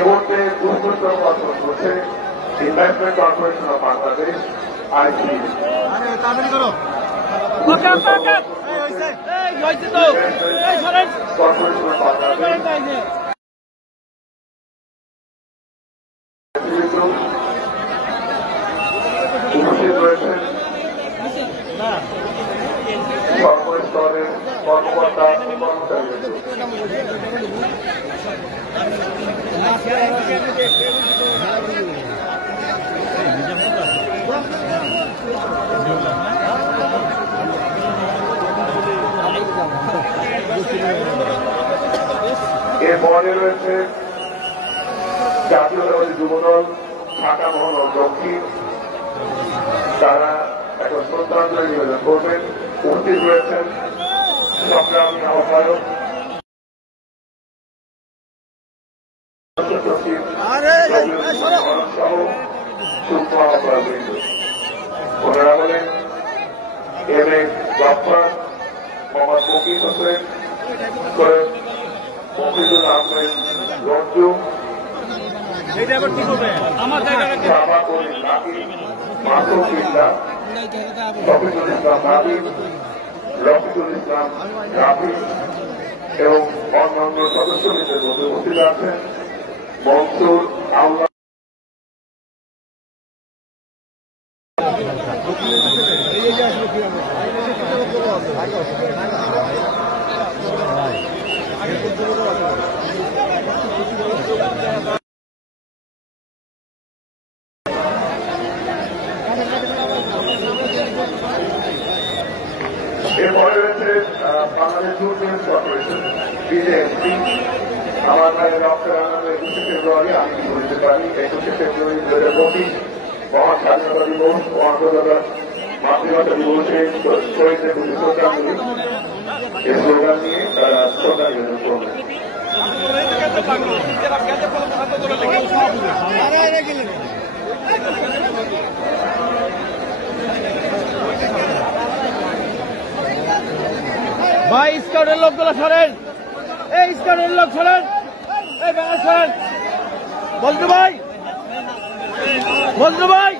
এই মুহূর্তে দুর্গতম অর্জন করছে investment corporation of Bangladesh IC. Corporation of Bangladesh উপস্থিত রয়েছেন সর্বস্তরের কর্মকর্তা কর্মচারী। এর পরে রয়েছে জাতীয়তাবাদী যুবদল ঢাকা মহানগর দক্ষিণ, তারা এখন শ্রদ্ধাঞ্জলি নিবেদন করবেন। উপস্থিত রয়েছেন সংগ্রামী আহ্বায়ক সহ সূক্ষ্ম আহ্বায়ক। ওনারা হলেন এম এ গফফার, মোহাম্মদ মকির হোসেন, মফিজুল আহমেদ রঞ্জু, মাসুদ ইসলাম, শফিকুল ইসলাম নাবিল, রফিকুল ইসলাম রাফি এবং অন্যান্য সদস্যদের মধ্যে উপস্থিত আছেন মনসুর আল্লাহ। এরপরে রয়েছে বাংলাদেশ ট্যুরিজম কর্পোরেশন বিজেএমসি। আমার ভাই ডক্টর আনন্দ 21শে ফেব্রুয়ারি আমি কি বলতে পারি 21শে ফেব্রুয়ারি 2025 মহান স্বাধীনতা দিবস ও আন্তর্জাতিক মাতৃভাষা দিবসে শহীদদের প্রতি শ্রদ্ধাঞ্জলি এই স্লোগান নিয়ে তারা শ্রদ্ধা নিবেদন করবেন। ভাই স্কাউটের লোকগুলো সরেন, এই স্কাউটের লোক সরেন, এই ব্যানার সরেন। বলতে ভাই, বলতে ভাই,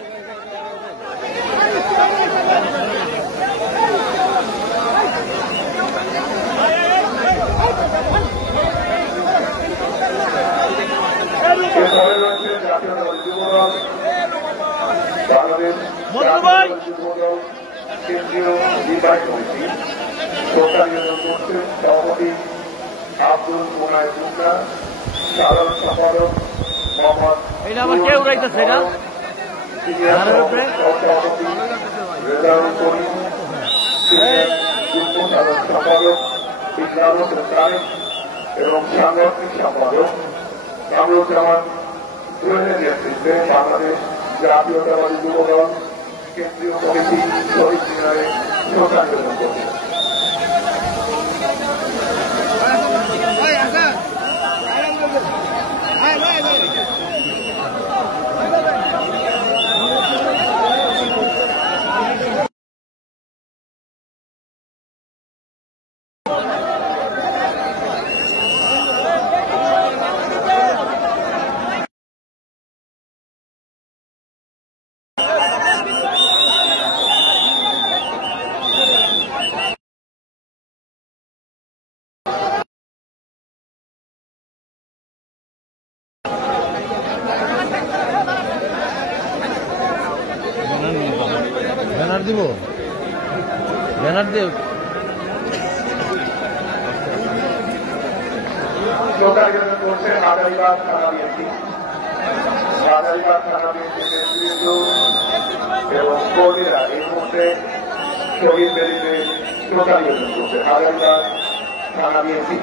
কেন্দ্রীয় নির্বাহী কমিটি সভাপতি আব্দুল মোনায়েব মুন্না, সাধারণ সম্পাদক মোহাম্মদ সভাপতি রেজাউল করিম, যুগ্ম সাধারণ সম্পাদক ইসলামুল সাইদ এবং সাংগঠনিক সম্পাদক কামরুজ্জামান জুয়েলের নেতৃত্বে বাংলাদেশ জাতীয়তাবাদী যুবদল কেন্দ্রীয় কমিটি শহীদ মিনারে শ্রদ্ধা নিবেদন করবে। ব্যানার দিব, ব্যানার দেব। করছে হাজারিবাগ থানা বিএনপি, হাজারিবাগ থানা বিএনপি নেতৃত্ব এবং কর্মীরা এই মুহূর্তে শহীদ বেদিতে শ্রদ্ধা নিবেদন করছে। হাজারিবাগ থানা বিএনপি।